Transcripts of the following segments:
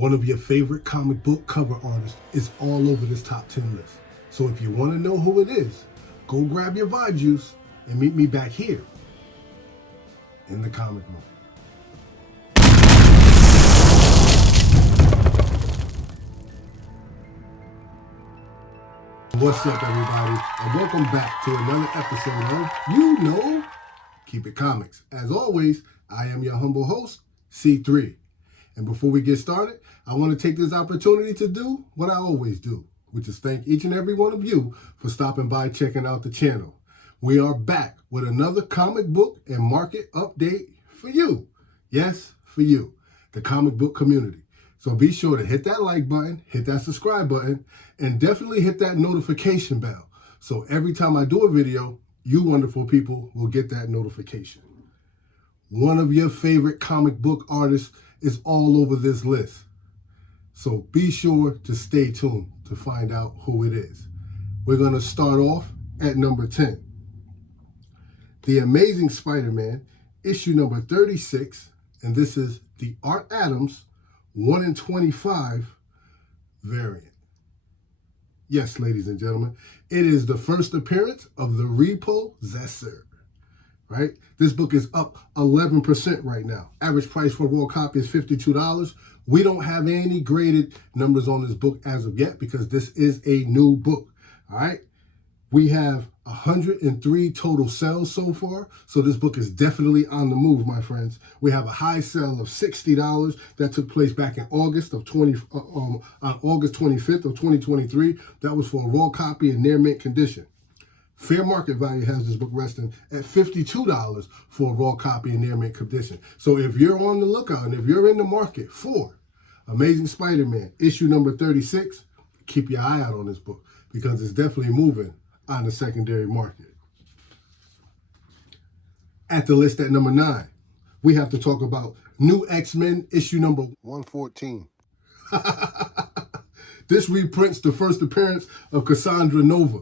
One of your favorite comic book cover artists is all over this top 10 list. So if you want to know who it is, go grab your vibe juice and meet me back here in the comic room. What's up, everybody, and welcome back to another episode of Keep It Comics. As always, I am your humble host, C3. And before we get started, I want to take this opportunity to do what I always do, which is thank each and every one of you for stopping by, checking out the channel. We are back with another comic book and market update for you. Yes, for you, the comic book community. So be sure to hit that like button, hit that subscribe button, and definitely hit that notification bell. So every time I do a video, you wonderful people will get that notification. One of your favorite comic book artists is all over this list. So be sure to stay tuned to find out who it is. We're going to start off at number 10. The Amazing Spider-Man, issue number 36, and this is the Art Adams 1 in 25 variant. Yes, ladies and gentlemen, it is the first appearance of the Repossessor. Right? This book is up 11% right now. Average price for a raw copy is $52. We don't have any graded numbers on this book as of yet because this is a new book. All right? We have 103 total sales so far, so this book is definitely on the move, my friends. We have a high sale of $60 that took place back in August 25th of 2023. That was for a raw copy in near mint condition. Fair market value has this book resting at $52 for a raw copy in near mint condition. So if you're on the lookout and if you're in the market for Amazing Spider-Man issue number 36, keep your eye out on this book because it's definitely moving on the secondary market. At the list at number 9, we have to talk about New X-Men issue number 114. This reprints the first appearance of Cassandra Nova.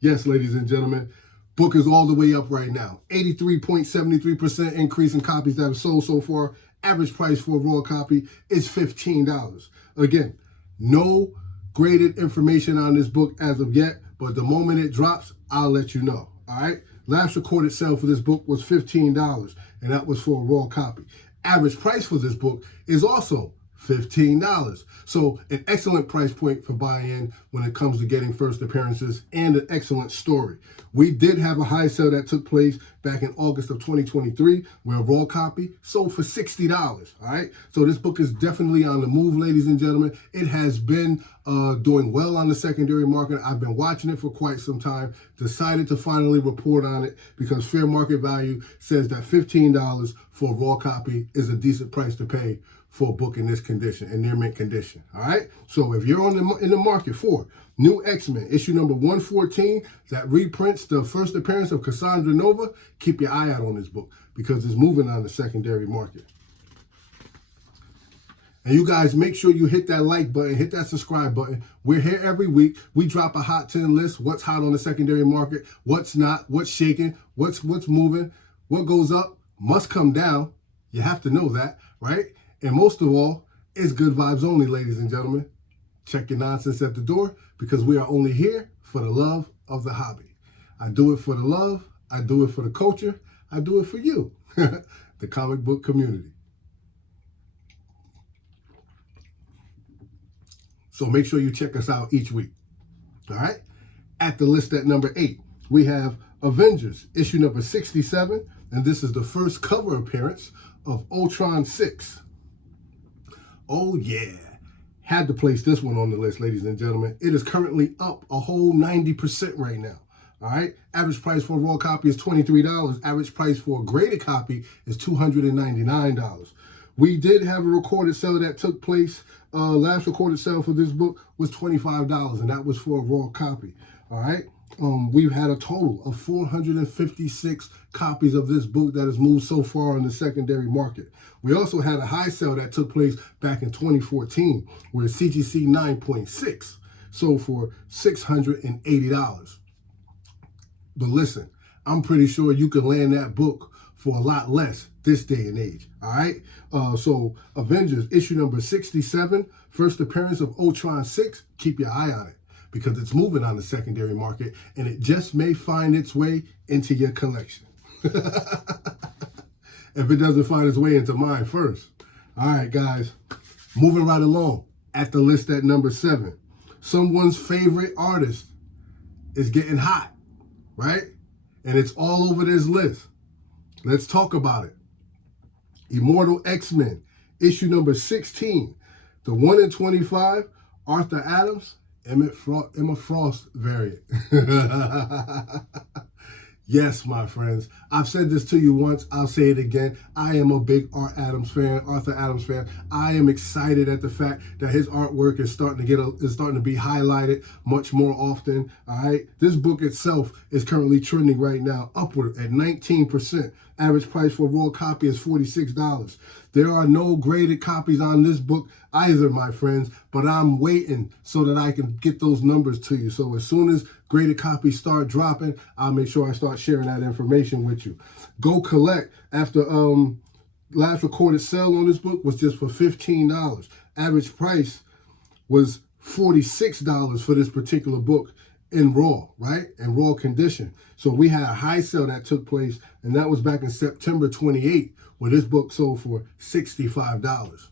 Yes, ladies and gentlemen, book is all the way up right now. 83.73% increase in copies that have sold so far. Average price for a raw copy is $15. Again, no graded information on this book as of yet, but the moment it drops, I'll let you know. All right? Last recorded sale for this book was $15, and that was for a raw copy. Average price for this book is also $15. So an excellent price point for buy-in when it comes to getting first appearances and an excellent story. We did have a high sale that took place back in August of 2023 where a raw copy sold for $60. All right. So this book is definitely on the move, ladies and gentlemen. It has been doing well on the secondary market. I've been watching it for quite some time. Decided to finally report on it because fair market value says that $15 for a raw copy is a decent price to pay for a book in this condition, in near mint condition. All right. So if you're in the market for New X-Men issue number 114 that reprints the first appearance of Cassandra Nova, keep your eye out on this book because it's moving on the secondary market. And you guys make sure you hit that like button, hit that subscribe button. We're here every week. We drop a hot 10 list. What's hot on the secondary market? What's not? What's shaking? What's moving? What goes up must come down. You have to know that, right? And most of all, it's good vibes only, ladies and gentlemen. Check your nonsense at the door because we are only here for the love of the hobby. I do it for the love. I do it for the culture. I do it for you, the comic book community. So make sure you check us out each week. All right? At the list at number 8, we have Avengers issue number 67, and this is the first cover appearance of Ultron 6. Oh, yeah. Had to place this one on the list, ladies and gentlemen. It is currently up a whole 90% right now. All right? Average price for a raw copy is $23. Average price for a graded copy is $299. We did have a recorded sale that took place. Last recorded sale for this book was $25, and that was for a raw copy. All right? We've had a total of 456 copies of this book that has moved so far in the secondary market. We also had a high sale that took place back in 2014 where CGC 9.6 sold for $680. But listen, I'm pretty sure you can land that book for a lot less this day and age. All right. So Avengers issue number 67, first appearance of Ultron 6. Keep your eye on it because it's moving on the secondary market and it just may find its way into your collection. If it doesn't find its way into mine first. All right, guys, moving right along at the list at number 7. Someone's favorite artist is getting hot, right? And it's all over this list. Let's talk about it. Immortal X-Men, issue number 16. The 1 in 25, Arthur Adams, Emma Frost variant. Yes, my friends. I've said this to you once. I'll say it again. I am a big Arthur Adams fan. I am excited at the fact that his artwork is starting to be highlighted much more often. All right. This book itself is currently trending right now upward at 19%. Average price for a raw copy is $46. There are no graded copies on this book either, my friends, but I'm waiting so that I can get those numbers to you. So as soon as graded copies start dropping, I'll make sure I start sharing that information with you. Go collect. After last recorded sale on this book was just for $15. Average price was $46 for this particular book in raw, right? In raw condition. So we had a high sale that took place, and that was back in September 28, where this book sold for $65.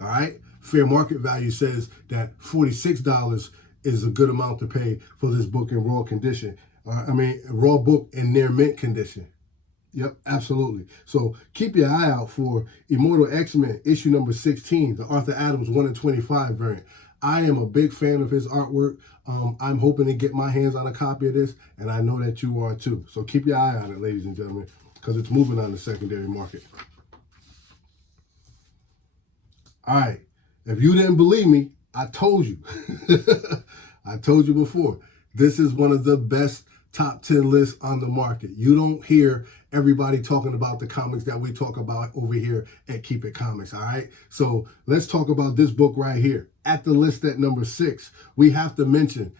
All right? Fair market value says that $46 is a good amount to pay for this book in raw condition. Raw book in near mint condition. Yep, absolutely. So keep your eye out for Immortal X-Men, issue number 16, the Arthur Adams 1 in 25 variant. I am a big fan of his artwork. I'm hoping to get my hands on a copy of this, and I know that you are too. So keep your eye on it, ladies and gentlemen, because it's moving on the secondary market. All right. If you didn't believe me, I told you. I told you before. This is one of the best top 10 lists on the market. You don't hear everybody talking about the comics that we talk about over here at Keep It Comics, all right? So let's talk about this book right here. At the list at number 6, we have to mention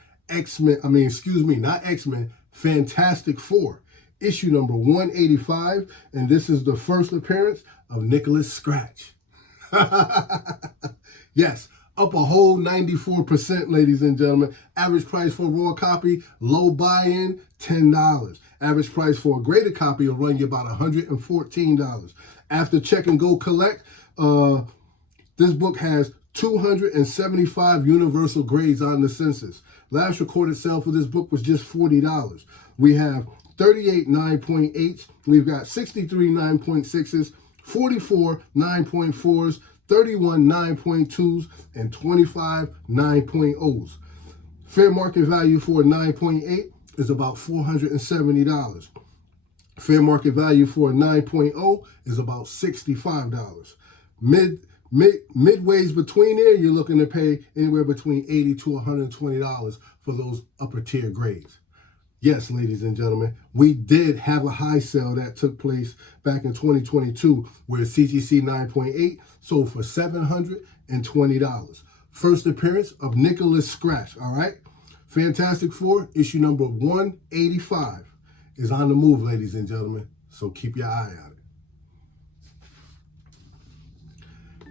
Fantastic Four, issue number 185, and this is the first appearance of Nicholas Scratch. Yes, up a whole 94%, ladies and gentlemen. Average price for a raw copy, low buy-in, $10. Average price for a graded copy will run you about $114. After check and go collect, this book has 275 universal grades on the census. Last recorded sale for this book was just $40. We have 38 9.8s, we've got 63 9.6s, 44 9.4s, 31 9.2s, and 25 9.0s. Fair market value for a 9.8 is about $470. Fair market value for a 9.0 is about $65. Midways between there, you're looking to pay anywhere between $80 to $120 for those upper tier grades. Yes, ladies and gentlemen, we did have a high sale that took place back in 2022 where CGC 9.8 sold for $720. First appearance of Nicholas Scratch, all right? Fantastic Four, issue number 185 is on the move, ladies and gentlemen, so keep your eye on it.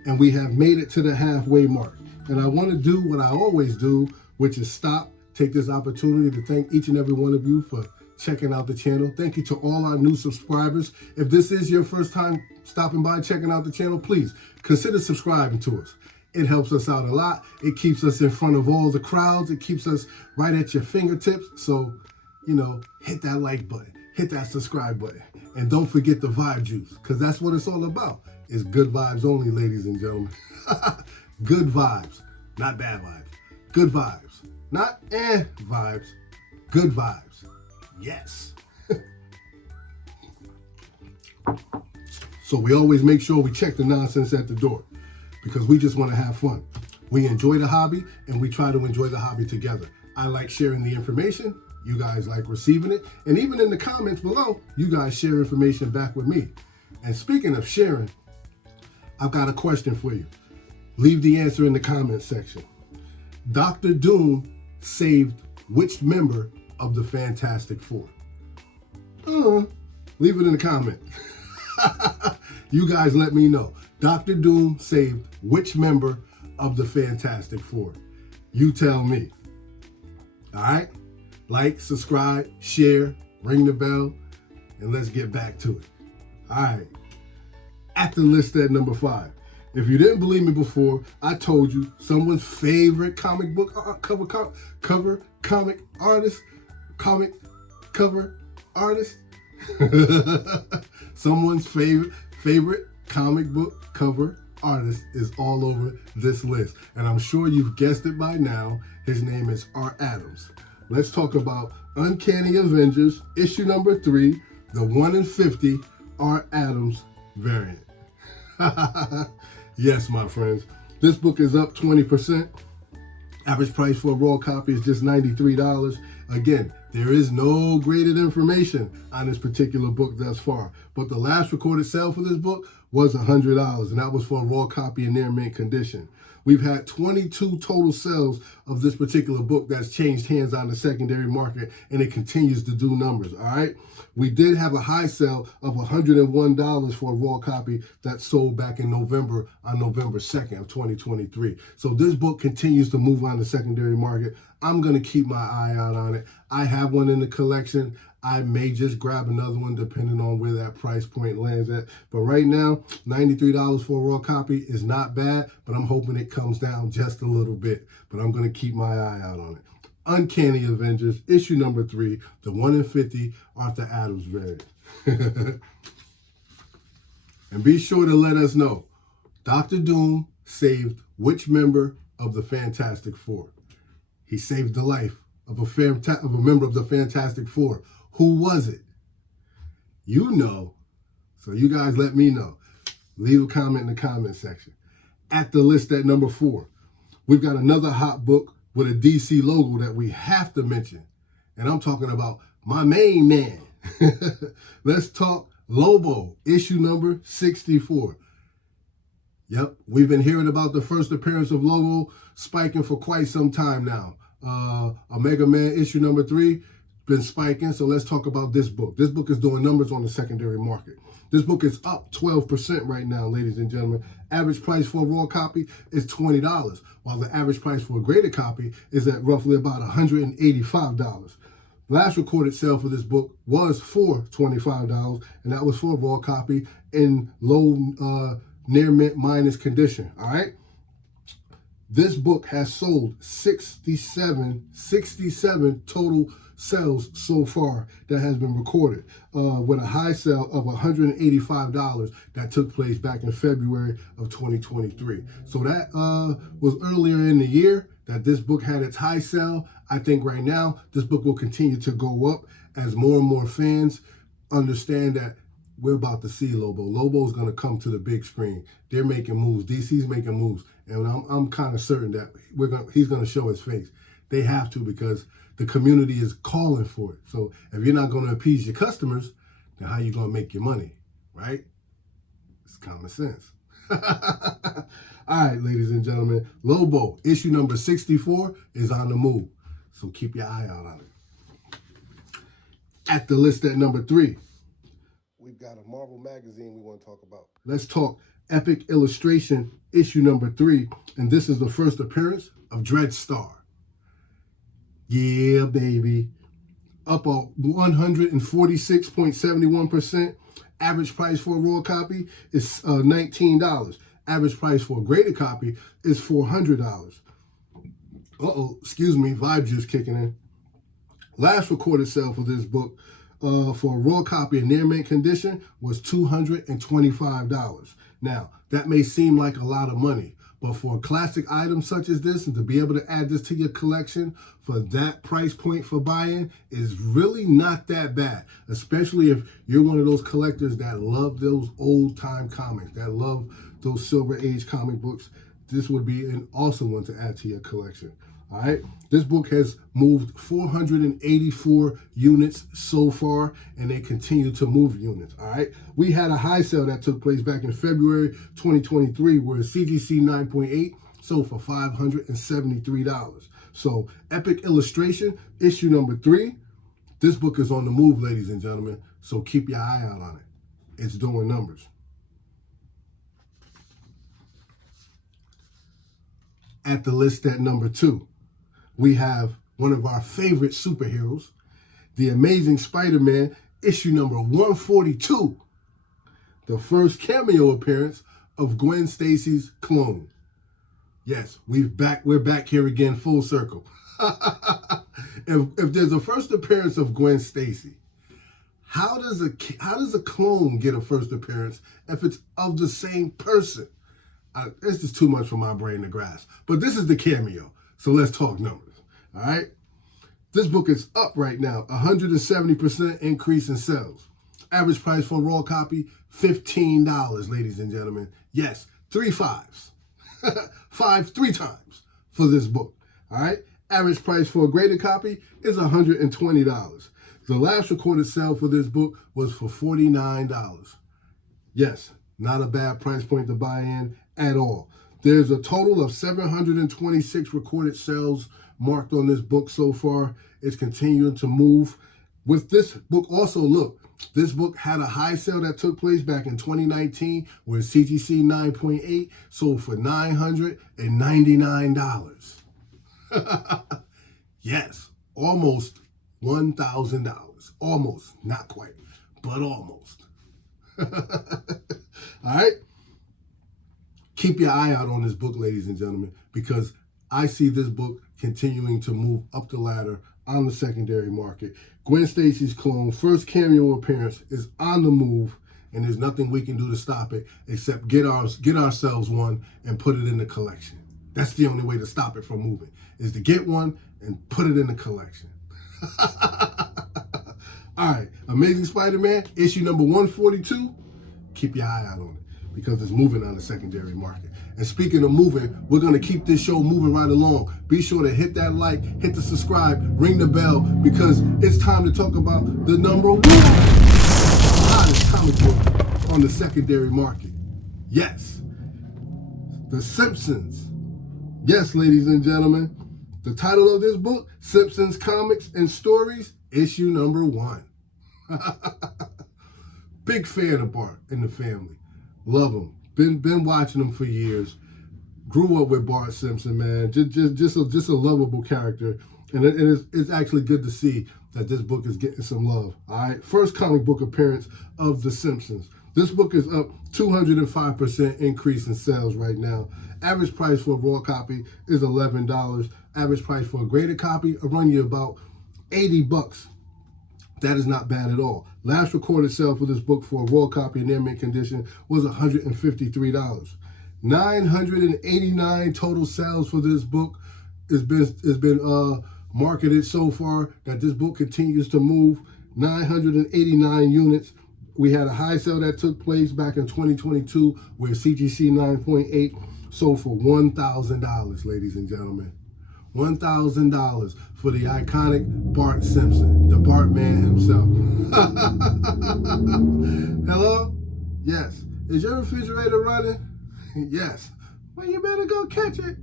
And we have made it to the halfway mark. And I want to do what I always do, which is take this opportunity to thank each and every one of you for checking out the channel. Thank you to all our new subscribers. If this is your first time stopping by, checking out the channel, please consider subscribing to us. It helps us out a lot. It keeps us in front of all the crowds. It keeps us right at your fingertips. So, hit that like button, hit that subscribe button, and don't forget the vibe juice, because that's what it's all about. It's good vibes only, ladies and gentlemen. Good vibes, not bad vibes. Good vibes. Not vibes, good vibes. Yes. So we always make sure we check the nonsense at the door because we just want to have fun. We enjoy the hobby and we try to enjoy the hobby together. I like sharing the information. You guys like receiving it. And even in the comments below, you guys share information back with me. And speaking of sharing, I've got a question for you. Leave the answer in the comment section. Dr. Doom saved which member of the Fantastic Four? Leave it in the comment. You guys let me know. Dr. Doom saved which member of the Fantastic Four? You tell me. All right? Like, subscribe, share, ring the bell, and let's get back to it. All right. At the list at number 5. If you didn't believe me before, I told you someone's favorite comic book cover comic artist, comic cover artist. Someone's favorite comic book cover artist is all over this list. And I'm sure you've guessed it by now. His name is Art Adams. Let's talk about Uncanny Avengers, issue number 3, the 1 in 50 Art Adams variant. Yes, my friends. This book is up 20%. Average price for a raw copy is just $93. Again, there is no graded information on this particular book thus far, but the last recorded sale for this book was $100, and that was for a raw copy in near mint condition. We've had 22 total sales of this particular book that's changed hands on the secondary market, and it continues to do numbers, all right? We did have a high sale of $101 for a raw copy that sold back in November, on November 2nd of 2023. So this book continues to move on the secondary market. I'm going to keep my eye out on it. I have one in the collection. I may just grab another one depending on where that price point lands at. But right now, $93 for a raw copy is not bad, but I'm hoping it comes down just a little bit. But I'm going to keep my eye out on it. Uncanny Avengers, issue number 3, the 1 in 50 Arthur Adams variant. And be sure to let us know, Dr. Doom saved which member of the Fantastic Four? He saved the life of a member of the Fantastic Four. Who was it? You know. So you guys let me know. Leave a comment in the comment section. At the list at number 4, we've got another hot book with a DC logo that we have to mention. And I'm talking about my main man. Let's talk Lobo, issue number 64. Yep, we've been hearing about the first appearance of Lobo spiking for quite some time now. Omega Man issue number 3 been spiking, so let's talk about this book. This book is doing numbers on the secondary market. This book is up 12% right now, ladies and gentlemen. Average price for a raw copy is $20, while the average price for a graded copy is at roughly about $185. Last recorded sale for this book was for $25, and that was for a raw copy in low near mint minus condition, all right? This book has sold 67 total sales so far that has been recorded, with a high sale of $185 that took place back in February of 2023. So that was earlier in the year that this book had its high sale. I think right now this book will continue to go up as more and more fans understand that we're about to see Lobo. Lobo's going to come to the big screen. They're making moves. DC's making moves. And I'm kind of certain that he's going to show his face. They have to, because the community is calling for it. So if you're not going to appease your customers, then how are you going to make your money, right? It's common sense. All right, ladies and gentlemen, Lobo, issue number 64 is on the move. So keep your eye out on it. At the list at number 3, we've got a Marvel magazine we want to talk about. Let's talk Epic Illustration, issue number 3, and this is the first appearance of Dreadstar. Yeah, baby. Up a 146.71%. Average price for a raw copy is $19. Average price for a graded copy is $400. Excuse me, vibe juice kicking in. Last recorded sale for this book for a raw copy in near mint condition was $225. Now, that may seem like a lot of money, but for a classic item such as this, and to be able to add this to your collection for that price point for buying is really not that bad, especially if you're one of those collectors that love those old-time comics, that love those Silver Age comic books. This would be an awesome one to add to your collection. All right, this book has moved 484 units so far, and they continue to move units. All right, we had a high sale that took place back in February 2023, where CGC 9.8 sold for $573. So, Epic Illustration, issue number 3. This book is on the move, ladies and gentlemen. So keep your eye out on it. It's doing numbers. At the list at number 2, we have one of our favorite superheroes, The Amazing Spider-Man, issue number 142. The first cameo appearance of Gwen Stacy's clone. Yes, we're back here again, full circle. if there's a first appearance of Gwen Stacy, how does a clone get a first appearance if it's of the same person? It's just too much for my brain to grasp. But this is the cameo, so let's talk numbers. All right, this book is up right now, 170% increase in sales. Average price for a raw copy, $15, ladies and gentlemen. Yes, 3 5s. 3 times for this book. All right. Average price for a graded copy is $120. The last recorded sale for this book was for $49. Yes, not a bad price point to buy in at all. There's a total of 726 recorded sales marked on this book so far. It's continuing to move. With this book also, look, this book had a high sale that took place back in 2019 where CGC 9.8 sold for $999. Yes, almost $1,000. Almost, not quite, but almost. All right? Keep your eye out on this book, ladies and gentlemen, because I see this book continuing to move up the ladder on the secondary market. Gwen Stacy's clone, first cameo appearance, is on the move, and there's nothing we can do to stop it except get ourselves one and put it in the collection. That's the only way to stop it from moving, is to get one and put it in the collection. All right, Amazing Spider-Man, issue number 142. Keep your eye out on it because it's moving on the secondary market. And speaking of moving, we're going to keep this show moving right along. Be sure to hit that like, hit the subscribe, ring the bell, because it's time to talk about the number 1 hottest comic book on the secondary market. Yes, The Simpsons. Yes, ladies and gentlemen, the title of this book, Simpsons Comics and Stories, issue number 1. Big fan of Bart and the family. Love him. Been watching him for years. Grew up with Bart Simpson, man. Just a lovable character. And it's actually good to see that this book is getting some love. All right. First comic book appearance of The Simpsons. This book is up 205% increase in sales right now. Average price for a raw copy is $11. Average price for a graded copy will run you about $80. That is not bad at all. Last recorded sale for this book for a raw copy in their mint condition was $153. 989 total sales for this book. Has been marketed so far that this book continues to move. 989 units. We had a high sale that took place back in 2022 where CGC 9.8 sold for $1,000, ladies and gentlemen. $1,000 for the iconic Bart Simpson, the Bart man himself. Hello? Yes. Is your refrigerator running? Yes. Well, you better go catch it.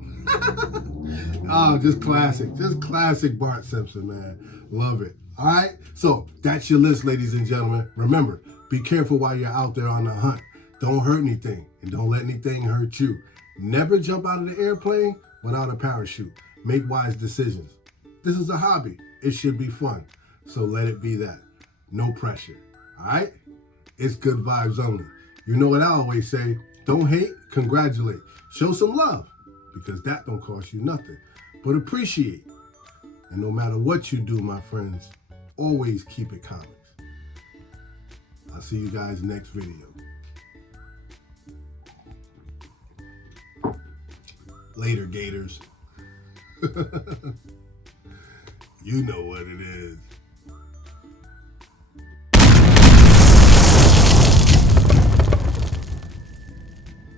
Oh, just classic Bart Simpson, man. Love it. All right? So that's your list, ladies and gentlemen. Remember, be careful while you're out there on the hunt. Don't hurt anything, and don't let anything hurt you. Never jump out of the airplane without a parachute. Make wise decisions. This is a hobby. It should be fun. So let it be that. No pressure. All right? It's good vibes only. You know what I always say? Don't hate, congratulate. Show some love, because that don't cost you nothing. But appreciate. And no matter what you do, my friends, always keep it comics. I'll see you guys next video. Later, Gators. You know what it is.